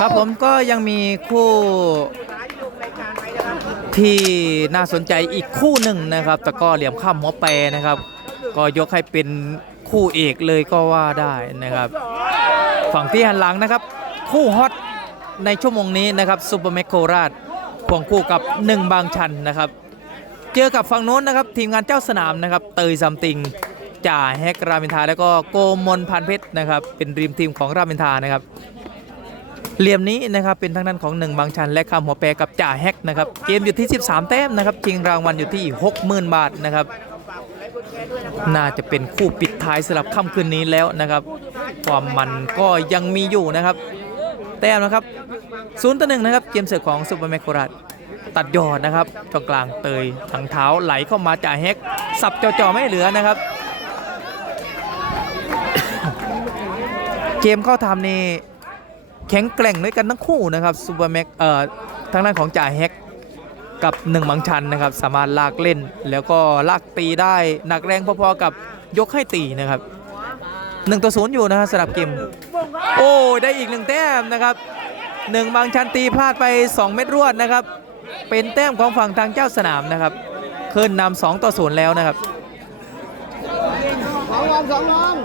ครับผมก็ยังมีคู่ที่น่าสนใจอีกคู่หนึ่งนะครับตะก้อเหลี่ยมข้ามหัวแปรนะครับ ก็ยกให้เป็นคู่เอกเลยก็ว่าได้นะครับ ฝั่งที่หันหลังนะครับ คู่ฮอตในชั่วโมงนี้นะครับซูเปอร์แมคโคราชควงคู่กับหนึ่งบางชันนะครับ เจอกับฝั่งโน้นนะครับ ทีมงานเจ้าสนามนะครับ เตยซัมติง จ่าแฮกรามินทาแล้วก็โกมลพันเพชรนะครับ เป็นรีมทีมของรามินทานะครับเหลี่ยมนี้นะครับเป็นทางด้านของหนึ่งบางชันและคำหัวแปรกับจ่าแฮกนะครับเกมอยู่ที่ 13 แต้มนะครับชิงรางวัลอยู่ที่ 60,000 บาทนะครับ น่าจะเป็นคู่ปิดท้ายสำหรับค่ำคืนนี้แล้วนะครับ ความมันก็ยังมีอยู่นะครับ แต้มนะครับศูนย์ต่อหนึ่งนะครับเกมเสือของซูเปอร์แมคโคราชตัดยอดนะครับช่องกลางเตยทางเท้าไหลเข้ามาจ่าแฮกสับจ่อๆไม่เหลือนะครับ เกมเข้าทำนี่แข็งแกร่งด้วยกันทั้งคู่นะครับซูเปอร์แม็กเอ่อทางด้านของจ่าแฮกกับหนึ่งบางชันนะครับ สามารถลากเล่น แล้วก็ลากตีได้หนักแรงพอๆกับยกให้ตีนะครับหนึ่งต่อศูนย์อยู่นะครับสำหรับเกม โอ้ได้อีกหนึ่งแต้มนะครับหนึ่งบางชันตีพลาดไป 2 เม็ดรวดนะครับ เป็นแต้มของฝั่งทางเจ้าสนามนะครับขึ้นนำสองต่อศูนย์แล้วนะครับสองวันสองวัน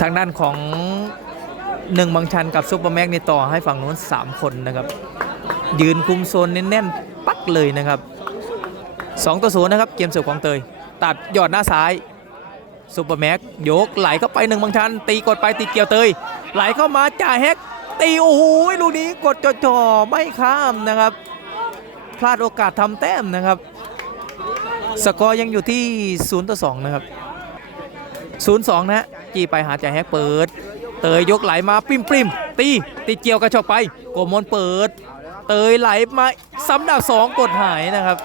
ทางด้านของหนึ่งบางชันกับซุปเปอร์แม็กนี่ต่อให้ฝั่งนู้น 3 คนนะครับ ยืนคุมโซนแน่นๆปักเลยนะครับ2ต่อ0นนะครับ เกมเสิร์ฟของเตย ตัดยอดหน้าซ้ายซุปเปอร์แม็กยกไหลเข้าไปหนึ่งบางชัน ตีกดไปตีเกี่ยวเตย ไหลเข้ามาจ่าแฮกตีโอ้โหลูกนี้กดจ่อๆไม่ข้ามนะครับ พลาดโอกาสทำแต้มนะครับ สกอร์ยังอยู่ที่0ต่อ2นะครับ 0-2 นะฮะ จี้ไปหาจ่าแฮกเปิด เตยยกไหลมาปริมปริมตีตีเกี่ยวกระชอกไปโกมลเปิด เตยไหลมาซ้ำดาวสองกดหายนะครับ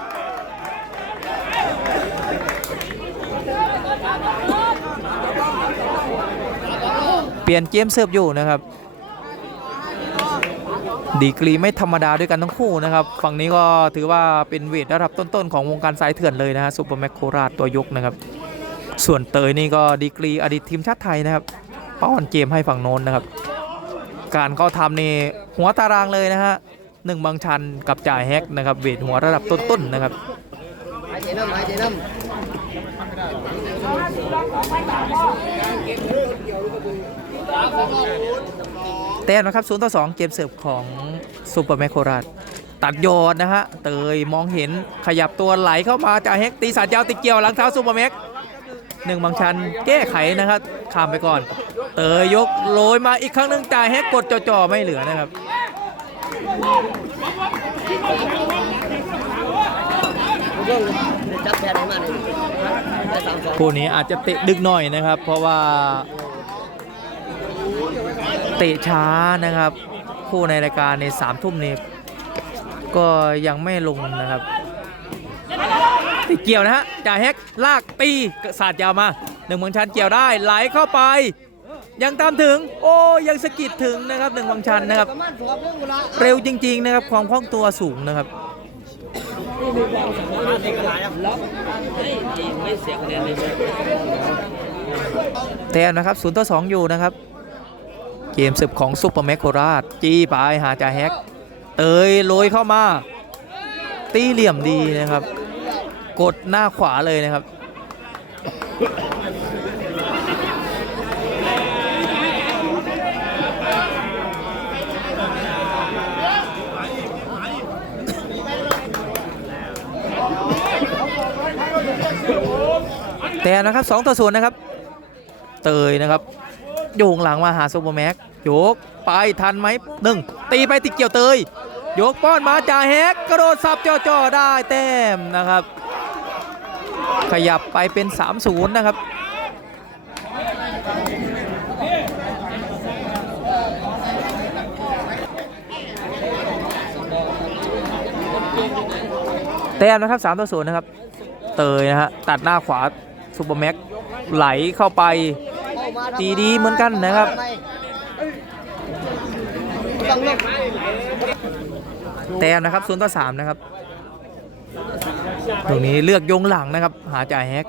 เปลี่ยนเกมเสิร์ฟอยู่นะครับ ดีกรีไม่ธรรมดาด้วยกันทั้งคู่นะครับ ฝั่งนี้ก็ถือว่าเป็นเวทระดับต้นๆของวงการสายเถื่อนเลยนะฮะซูเปอร์แมคโคราชตัวยกนะครับ ส่วนเตยนี่ก็ดีกรีอดีตทีมชาติไทยนะครับป้อนเกมให้ฝั่งโน้นนะครับ การเข้าทำนี่หัวตารางเลยนะฮะหนึ่งบางชันกับจ่ายแฮกนะครับเวทหัวระดับต้นๆนะครับหายใจน้ำหายใจน้แต้มนะครับ0ต่อ2เกมเสิร์ฟของซูเปอร์แมคโคราชตัดยอดนะฮะ เตยมองเห็นขยับตัวไหลเข้ามาจ่าเฮกตีสาดยาวติดเกี่ยวหลังเท้าซูเปอร์แม็ก หนึ่งบางชันแก้ไขนะครับข้ามไปก่อน เตยยกโรยมาอีกครั้งหนึ่งจ่าเฮกกดจ่อๆไม่เหลือนะครับคู่นี้อาจจะเตะดึกหน่อยนะครับ เพราะว่า เตะช้านะครับ คู่ในรายการในสามทุ่มนี้ก็ยังไม่ลงนะครับ ติดเกี่ยวนะฮะจ่าแฮกลากตีศาสาดยาวมาหนึ่งบางชันเกี่ยวได้ไหลเข้าไป ยังตามถึง โอ้ยังสะกิดถึงนะครับหนึ่งบางชันนะครับ เร็วจริง ๆ นะครับความคล่องตัวสูงนะครับแต้มนะครับ0ต่อ2อยู่นะครับ เกมสืบของซุปเปอร์แมคโคราชจี้ไปหาจ่าแฮกเตยโรยเข้ามา ตีเหลี่ยมดีนะครับ กดหน้าขวาเลยนะครับ แต่นะครับ2ต่อ0นะครับ เตยนะครับโยงหลังมาหาซูเปอร์แม็กโยกไปทันไหมหนึ่งตีไปติดเกี่ยวเตย โยกป้อนมาจ่าแฮกกระโดดสับจ่อๆได้แต้มนะครับ ขยับไปเป็น 3-0 นะครับ แต้มนะครับ3ต่อ0นะครับ เตยนะฮะตัดหน้าขวาซูเปอร์แม็กไหลเข้าไปตีดีเหมือนกันนะครับเลิกแต้มนะครับ0ต่อ3นะครับ ตรงนี้เลือกยงหลังนะครับ หาจ่ายแฮก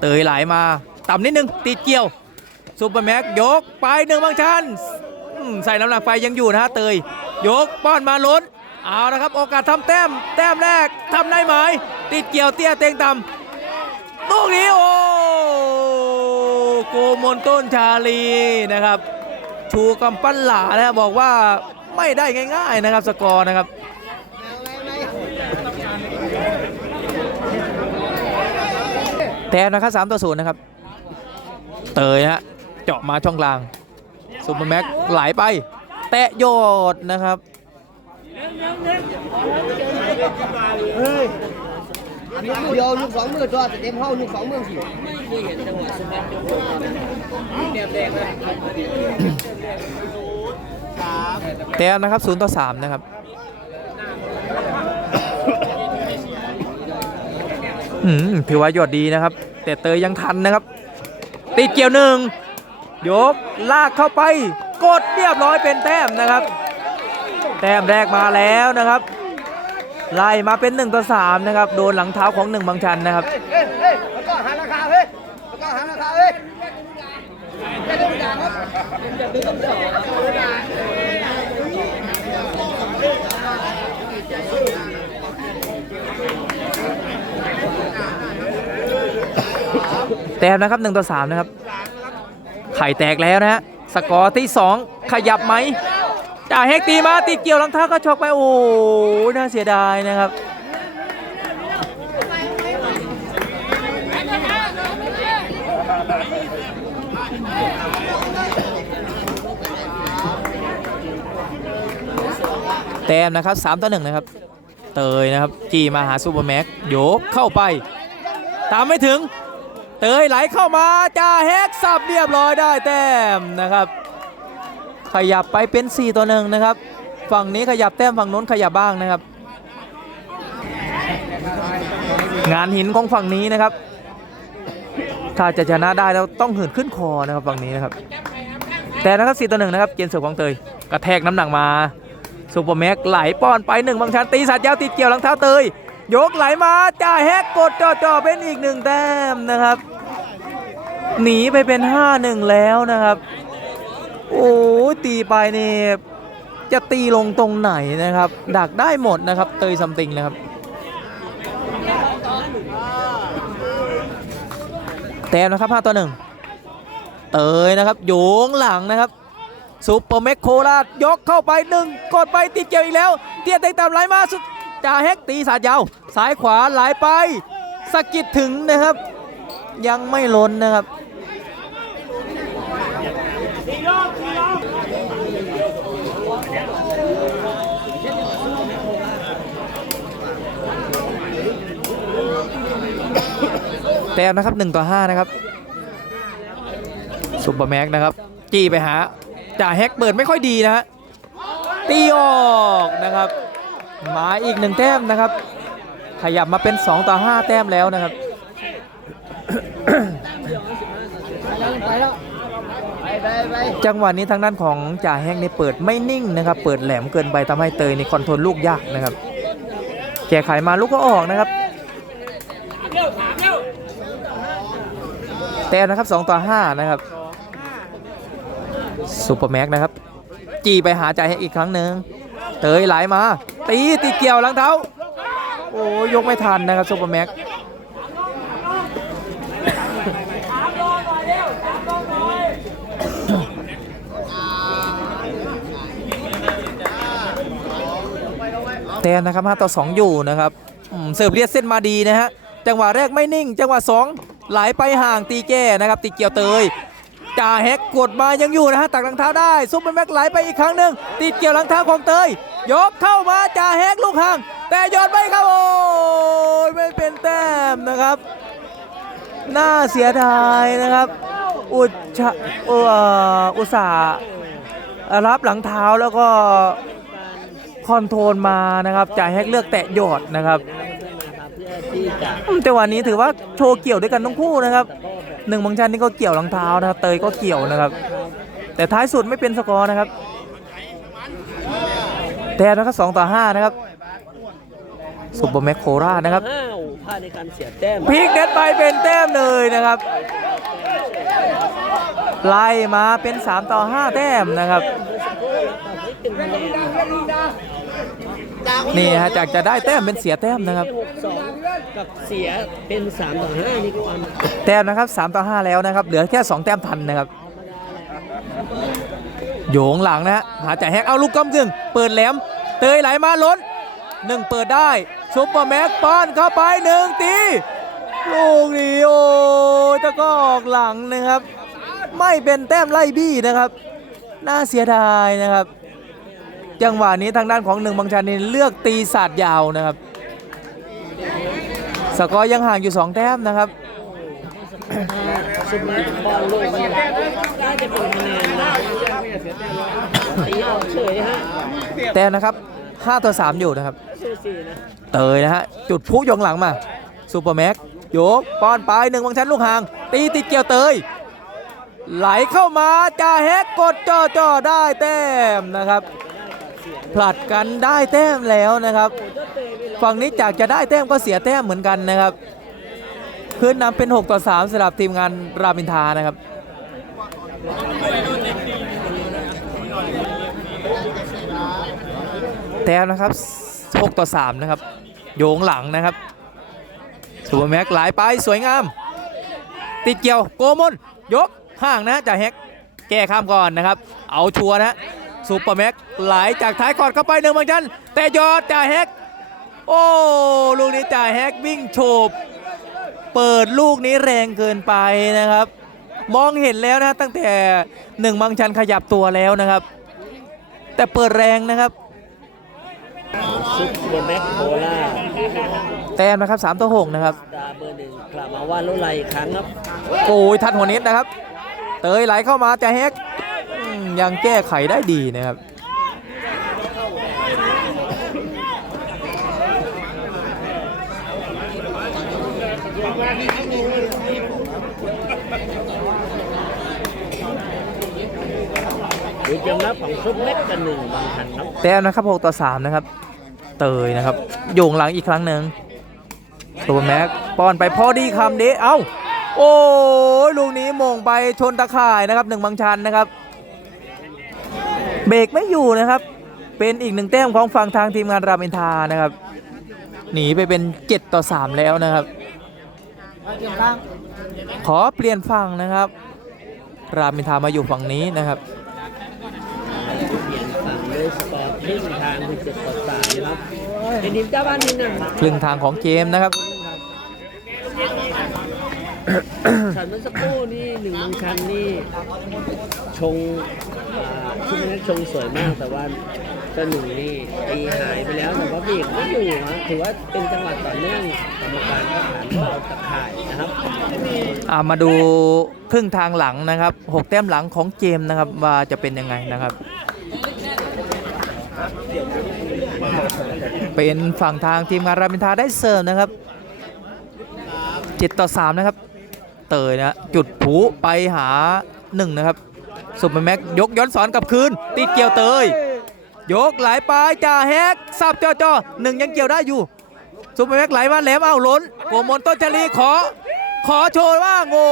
เตยไหลมา ต่ำนิดนึงติดเกี่ยวซูเปอร์แม็กยกไปหนึ่งบางชันใส่น้ำหนักไฟยังอยู่นะฮะเตย ยกป้อนมาล้น เอาละครับ โอกาสทำแต้ม แต้มแรกทำได้ไหมติดเกี่ยวเตี้ยเต็งต่ำลูกนี้โอ้โกมลต้นชาลีนะครับ ชูกำปั้นหลานะบอกว่าไม่ได้ง่ายๆนะครับสกอร์นะครับ แต้มนะครับ3ต่อ0นะครับ เตยฮะเจาะมาช่องกลางซูเปอร์แม็กไหลไป แตะโยดนะครับมีมือเดียวลูกสองมือตัวแต่เต็มห้องลูกสองมือสิแต้มนะครับ0ต่อ3นะครับ อืม ถือว่ายอดดีนะครับ แต่เตยยังทันนะครับ ติดเกี่ยวหนึ่งยกลากเข้าไป กดเรียบร้อยเป็นแต้มนะครับ แต้มแรกมาแล้วนะครับ ไล่มาเป็น1ต่อ3นะครับ โดนหลังเท้าของ1บางชันนะครับ เฮ้ยเฮ้ยแล้วก็หาราคาเฮ้ยแล้วก็หาราคาเฮ้ยจะดูอย่างครับ แต้มนะครับ1ต่อ3นะครับ ไข่แตกแล้วนะฮะ สกอร์ที่ 2 ขยับไหมจ่าเฮกตีมาติดเกี่ยวลังเท้ากระชอกไป โอ้น่าเสียดายนะครับ แต้มนะครับ 3 ต่อ 1 นะครับ เตยนะครับ จีมาหาซูเปอร์แม็ก โยกเข้าไป ตามไม่ถึง เตยไหลเข้ามาจ่าแฮกสับเรียบร้อยได้แต้มนะครับ ขยับไปเป็น 4 ต่อหนึ่งนะครับ ฝั่งนี้ขยับแต้มฝั่งนู้นขยับบ้างนะครับ งานหินของฝั่งนี้นะครับ ถ้าจะชนะได้แล้วต้องหืนขึ้นคอนะครับฝั่งนี้นะครับ แต่นะครับ4ต่อหนึ่งนะครับเกมเสิร์ฟของเตยกระแทกน้ำหนักมาซูเปอร์แม็กไหลป้อนไปหนึ่งบางชันตีสัตว์ยาวติดเกี่ยวหลังเท้าเตย ยกไหลมาจ่าแฮกกดจ่อๆเป็นอีกหนึ่งแต้มนะครับ หนีไปเป็น5-1แล้วนะครับ โอ้ตีไปนี่จะตีลงตรงไหนนะครับ ดักได้หมดนะครับ เตยซัมติงนะครับ แต้มนะครับ5ต่อ1เตยนะครับโยงหลังนะครับซูเปอร์แมกโคราชยกเข้าไปหนึ่งกดไปติดเกี่ยวอีกแล้ว เตี้ยเต็งตามไหลมาสุด จ่าแฮกตีสาดยาวซ้ายขวาไหลไปสะกิดถึงนะครับ ยังไม่ล้นนะครับแต้มนะครับ 1 ต่อ 5 นะครับซุปเปอร์แม็กนะครับ จี้ไปหาจ่าแฮกเปิดไม่ค่อยดีนะฮะตีออกนะครับ มาอีกหนึ่งแต้มนะครับ ขยับมาเป็น 2 ต่อ 5 แต้มแล้วนะครับจังหวะนี้ทางด้านของจ่าแฮกนี่เปิดไม่นิ่งนะครับ เปิดแหลมเกินไปทำให้เตยในคอนโทรลลูกยากนะครับแก้ไขมาลูกก็ออกนะครับแต้มนะครับ 2 ต่อ 5 นะครับซูเปอร์แม็กนะครับ จีไปหาจ่าแฮกอีกครั้งหนึ่งเตยไหลมา ตีติดเกี่ยวหลังเท้า โอ้ยกไม่ทันนะครับซูเปอร์แม็กแต้มนะครับ5ต่อ 2 อยู่นะครับเสิร์ฟเลียดเส้นมาดีนะฮะจังหวะแรกไม่นิ่ง จังหวะ2ไหลไปห่างตีแก้นะครับ ตีเกี่ยวเตยจ่าแฮกกดมายังอยู่นะฮะตักหลังเท้าได้ซุปเปอร์แม็กไหลไปอีกครั้งหนึ่งติดเกี่ยวหลังเท้าของเตย ยกเข้ามาจ่าแฮกลูกห่างแต่ยอดไม่เข้าโอ้ยไม่เป็นแต้มนะครับ น่าเสียดายนะครับ อุจฉะเอ่ออุตสารับหลังเท้าแล้วก็คอนโทรลมานะครับจ่ายแฮกเลือกแตะยอดนะครับแต่วันนี้ถือว่าโชว์เกี่ยวด้วยกันทั้งคู่นะครับหนึ่งบางชันนี่ก็เกี่ยวรองเท้านะครับ เตยก็เกี่ยวนะครับ แต่ท้ายสุดไม่เป็นสกอร์นะครับ แต่นะครับสองต่อห้านะครับซุปเปอร์แมคโคราชนะครับห้าวพลาดในการเสียแต้มพลิกเน็ตไปเป็นแต้มเลยนะครับไล่มาเป็น 3 ต่อ 5 แต้มนะครับ นี่ฮะจากจะได้แต้มเป็นเสียแต้มนะครับหกสองกับเสียเป็นสามต่อห้านี่ความแต้มนะครับ 3 ต่อ 5 แล้วนะครับ เหลือแค่ 2 แต้มทันนะครับ โยงหลังนะฮะหาจ่ายแฮกเอาลูกกำกึ่งเปิดแหลม เตยไหลมาล้นหนึ่งเปิดได้ซุปเปอร์แม็กป้อนเข้าไปหนึ่งตีลูกนี้โอ้ยตะกอกหลังนะครับ ไม่เป็นแต้มไล่บี้นะครับ น่าเสียดายนะครับ จังหวะนี้ทางด้านของหนึ่งบางชันนี่เลือกตีศาสตร์ยาวนะครับ สกอร์ยังห่างอยู่ 2 แต้มนะครับ สุดมาบอลลูกมันน่าจะเป็นคะแนนนะตีออกเฉยฮะแต้มนะครับ5ต่อ3อยู่นะครับ สูสีนะ เตยนะฮะ จุดพุยงหลังมาซูเปอร์แม็กโยกป้อนไปหนึ่งบางชั้นลูกห่าง ตีติดเกี่ยวเตย ไหลเข้ามาจ่าแฮกกดจ่อจ่อได้แต้มนะครับ ผลัดกันได้แต้มแล้วนะครับ ฝั่งนี้จากจะได้แต้มก็เสียแต้มเหมือนกันนะครับ ขึ้นนำเป็น 6 ต่อ 3สำหรับทีมงานรามอินทานะครับ แต้มนะครับ 6 ต่อ 3 นะครับ โยงหลังนะครับซูเปอร์แม็กไหลไปสวยงาม ติดเกี่ยวโกมลยกห่างนะจ่าแฮกแก้ข้ามก่อนนะครับ เอาชัวนะซูเปอร์แม็กไหลจากท้ายกอนเข้าไปหนึ่งบางจันแต่ยอดจ่าแฮกโอ้ลูกนี้จ่าแฮกวิ่งโฉบ เปิดลูกนี้แรงเกินไปนะครับ มองเห็นแล้วนะตั้งแต่หนึ่งบางชันขยับตัวแล้วนะครับ แต่เปิดแรงนะครับซุปเปอร์แม็กโคล่าแต้มนะครับ3ต่อ6นะครับดาเบอร์หนึ่งกลับมาว่าลุไลอีกครั้งครับโอ้ยทัดหัวเน็ตนะครับ เตยไหลเข้ามาจ่าแฮกอืมยังแก้ไขได้ดีนะครับ เกมรับของซุปเม็กกันหนึ่งบางทันครับแต้มนะครับ6ต่อ3นะครับ เตยนะครับโยงหลังอีกครั้งหนึ่งตัวแม็กป้อนไปพอดีคำเดะเอ้า โอ้ยลูกนี้มงไปชนตะข่ายนะครับหนึ่งบางชันนะครับ เบรกไม่อยู่นะครับ เป็นอีกหนึ่งแต้มของฝั่งทางทีมงานรามอินทานะครับ หนีไปเป็น 7 ต่อ 3 แล้วนะครับ ขอเปลี่ยนฝั่งนะครับ รามอินทามาอยู่ฝั่งนี้นะครับ เปลี่ยนฝั่งด้วยสกอร์ ครึ่งทางคือเจ็ดต่อสามครับเป็นทีมเจ้าบ้านทีมหนึ่งครึ่งทางของเกมนะครับ ฉันเมื่อสักครู่นี่หนึ่งบางชันนี่ชงอ่าซุปเปอร์แม็กชงสวยมากแต่ว่าเจ้าหนึ่งนี่ตีหายไปแล้วแต่ว่าเบรกไม่อยู่ฮะถือว่าเป็นจังหวะต่อเนื่องกรรมการก็ผ่านเอาตะข่ายนะครับอ่ามาดูครึ่งทางหลังนะครับ6แต้มหลังของเกมนะครับว่าจะเป็นยังไงนะครับ เป็นฝั่งทางทีมงานรามินทาได้เสิร์ฟนะครับ7ต่อ3นะครับ เตยนะจุดผูไปหา1นะครับสุปเปอร์แม็กยกย้อนสอนกลับคืน ติดเกี่ยวเตย ยกไหลไปจ่าแฮกสับจอจอหนึ่งยังเกี่ยวได้อยู่ซุปเปอร์แม็กไหลมาแหลมเอาล้นโกมลต้นชลีขอ ขอโชว์ว่าโง่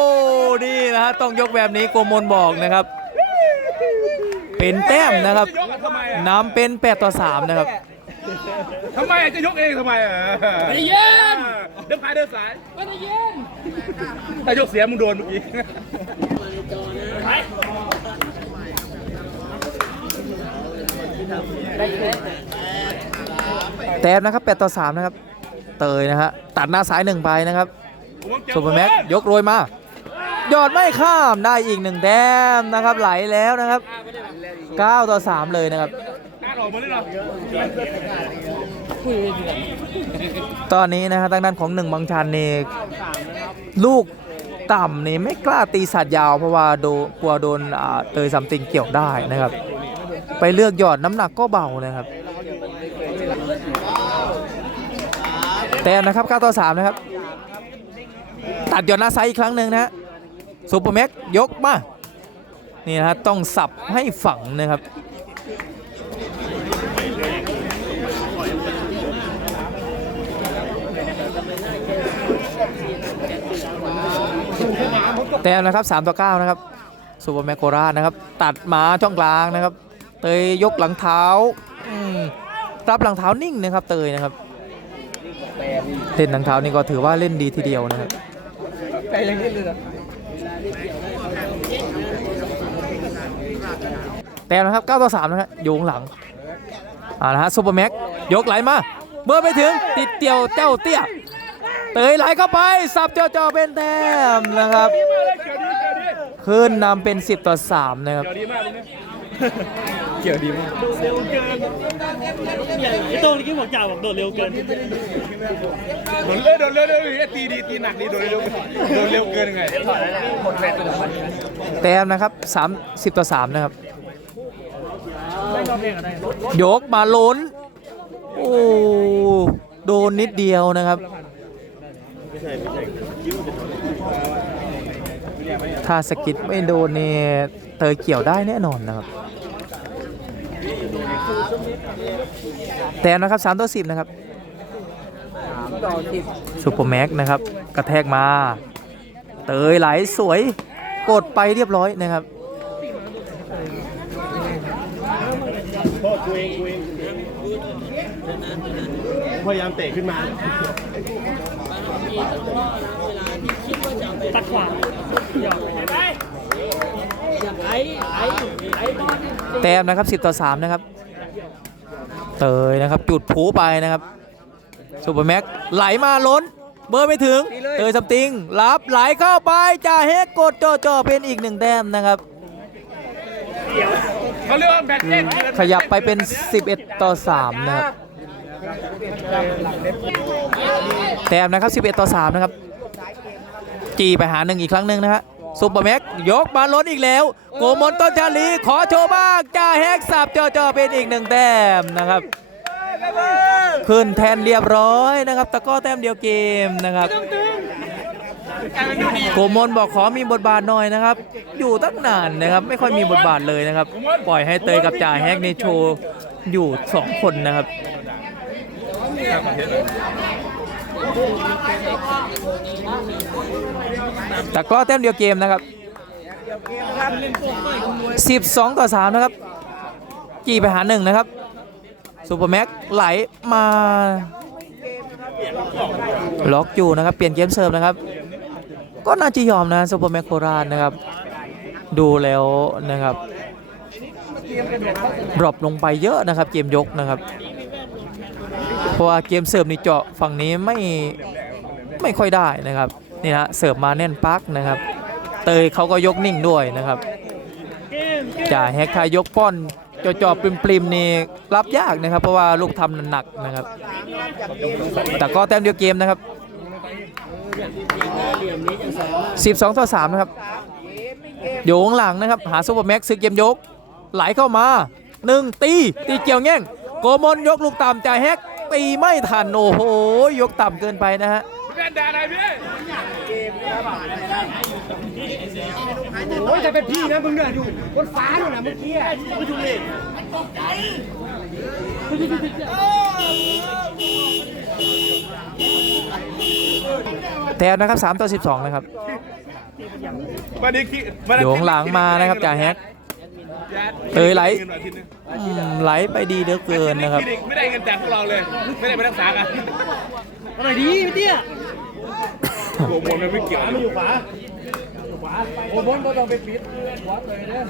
นี่นะฮะต้องยกแบบนี้โกมลบอกนะครับ เป็นแต้มนะครับยกทำไมอะนำเป็น 8 ต่อ 3 นะครับ ทำไมอะจะยกเองทำไมอะไม่เย็น เดินพายเดินสายไม่ได้เย็นถ้ายกเสียมึงโดนเมื่อกี้แต้มนะครับ8ต่อ3นะครับ เตยนะฮะตัดหน้าซ้ายหนึ่งไปนะครับซุปเปอร์แม็กยกโรยมายอดไม่ข้ามได้อีกหนึ่งแต้มนะครับไหลแล้วนะครับ 9 ต่อ 3 เลยนะครับ น่าออกมาเลยเหรอตอนนี้นะฮะทางด้านของหนึ่งบางชันนี่ลูกต่ำนี่ไม่กล้าตีสัตว์ยาวเพราะว่าโดนกลัวโดนอ่าเตยซัมติงเกี่ยวได้นะครับ ไปเลือกหยอดน้ำหนักก็เบานะครับ แต่นะครับ9ต่อ3นะครับ ตัดหยอดหน้าไซด์อีกครั้งหนึ่งนะฮะซูเปอร์แม็กยกมา นี่นะฮะต้องสับให้ฝังนะครับ แต้มนะครับ3ต่อ9นะครับซูเปอร์แมกโคราชนะครับตัดมาช่องกลางนะครับ เตยยกหลังเท้ารับหลังเท้านิ่งนะครับเตยนะครับเล่นหลังเท้านี่ก็ถือว่าเล่นดีทีเดียวนะครับไปยังนี้เลยเหรอแต้มนะครับ9ต่อ3นะฮะโยงหลังอ่านะฮะซูเปอร์แม็กยกไหลมาเบอร์ไปถึงติดเตียวเจ้าเตี้ย เตยไหลเข้าไป สับเจ้าจอเป็นแต้มนะครับเกี่ยวดีเกี่ยวดีขึ้นนำเป็น 10 ต่อ 3 นะครับเกี่ยวดีมากเลยเกี่ยวดีมากไอ้โต้งเมื่อกี้บอกจ่าบอกโดดเร็วเกิน โดนเร็วโดนเร็วโดนเร็วตีดีตีหนักดีโดนเร็วโดนเร็วเกินยังไงแต้มนะครับ3 10 ต่อ 3 นะครับ ยกมาล้น โอ้ โดนนิดเดียวนะครับ ถ้าสกิดไม่โดนเนี่ยเตยเกี่ยวได้แน่นอนนะครับ แต้มนะครับ3ต่อ10 นะครับต่อสิบซูเปอร์แม็กนะครับ กระแทกมา เตยไหลสวย กดไปเรียบร้อยนะครับพยายามเตะขึ้นมา ตัดขวาหยอกไปไอ้ไอ้ไอ้บอลแต้มนะครับ 10 ต่อ 3 นะครับ เตยนะครับ จุดผูไปนะครับซูเปอร์แม็กไหลมาล้น เบอร์ไม่ถึง เตยซัมติง รับไหลเข้าไปจ่าเฮกกดจ่อจ่อเป็นอีกหนึ่งแต้มนะครับ เขาเรียกว่าแบทเล่นขยับไปเป็น 11 ต่อ 3 นะครับ แต้มนะครับ 11 ต่อ 3 นะครับ จีไปหาหนึ่งอีกครั้งหนึ่งนะฮะซุปเปอร์แม็กยกมาล้นอีกแล้ว โกมลต้นชาลี ขอโชว์บ้างจ่าแฮกสับจ่อจ่อเป็นอีกหนึ่งแต้มนะครับ ขึ้นแทนเรียบร้อยนะครับ ตะก้อแต้มเดียวเกมนะครับโกมลบอกขอมีบทบาทหน่อยนะครับ อยู่ตั้งนานนะครับ ไม่ค่อยมีบทบาทเลยนะครับ ปล่อยให้เตยกับจ่าแฮกในโชว์อยู่สองคนนะครับ ตะกร้อแต้มเดียวเกมนะครับ 12 ต่อ 3 นะครับ กี่ไปหาหนึ่งนะครับซูเปอร์แม็กไหลมาล็อกอยู่นะครับ เปลี่ยนเกมเสิร์ฟนะครับ ก็น่าจะยอมนะซูเปอร์แม็กโคราชนะครับ ดูแล้วนะครับดรอปลงไปเยอะนะครับ เกมยกนะครับ เพราะว่าเกมเสิร์ฟนี่เจาะฝั่งนี้ไม่ไม่ค่อยได้นะครับนี่ฮะเสิร์ฟมาแน่นปักนะครับ เตยเขาก็ยกนิ่งด้วยนะครับจ่าแฮกทายกป้อนจ่อๆปริมๆนี่รับยากนะครับ เพราะว่าลูกทำหนักนะครับ แต่ก็แต้มเดียวเกมนะครับ 12 ต่อ 3 นะครับ โยงหลังนะครับ หาซูเปอร์แม็กซ์ซื้อเกมยก ไหลเข้ามา 1 ตี ตีเกี่ยวแง่ง โกมลยกลูกต่ำจ่ายแฮก ตีไม่ทัน โอ้โห ยกต่ำเกินไปนะฮะแบนด่าอะไรพี่โอ้ยจะเป็นพี่นะมึงเนี่ยอยู่บนฟ้าอยู่นะเมื่อกี้อะแทนนะครับ3ต่อ12 นะครับวันนี้คิดโยงหลังมานะครับจ่าแฮกเตยไหล อืมไหลไปดีเหลือเกินนะครับ ไม่ได้เงินจากพวกเราเลย ไม่ได้ไปรักษากันอะไรดีพี่เตี้ยโกมลมันไม่เกี่ยวอยู่ขวาโอ้บนบ่ต้องไปปิดหัวเลยนะ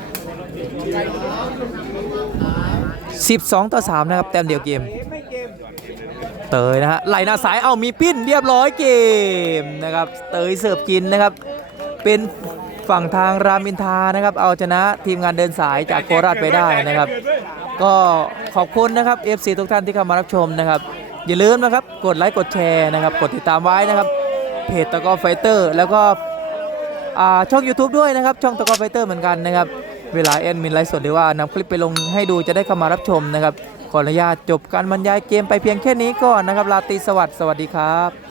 12 ต่อ 3 นะครับ แต้มเดียวเกม เตยนะฮะไหลหน้าสาย เอามีปิ้นเรียบร้อยเกมนะครับ เตยเสิร์ฟกินนะครับ เป็น ฝั่งทางรามินทานะครับ เอาชนะทีมงานเดินสายจากโคราชไปได้นะครับ ก็ขอบคุณนะครับ FC ทุกท่านที่เข้ามารับชมนะครับ อย่าลืมนะครับ กดไลค์กดแชร์นะครับ กดติดตามไว้นะครับ เพจตะกอไฟเตอร์ แล้วก็ช่อง YouTube ด้วยนะครับ ช่องตะกอไฟเตอร์เหมือนกันนะครับ เวลาแอดมินไลฟ์สดหรือว่านำคลิปไปลงให้ดูจะได้เข้ามารับชมนะครับขออนุญาตจบการบรรยายเกมไปเพียงแค่นี้ก่อนนะครับลาตีสวัสดิ์สวัสดีครับ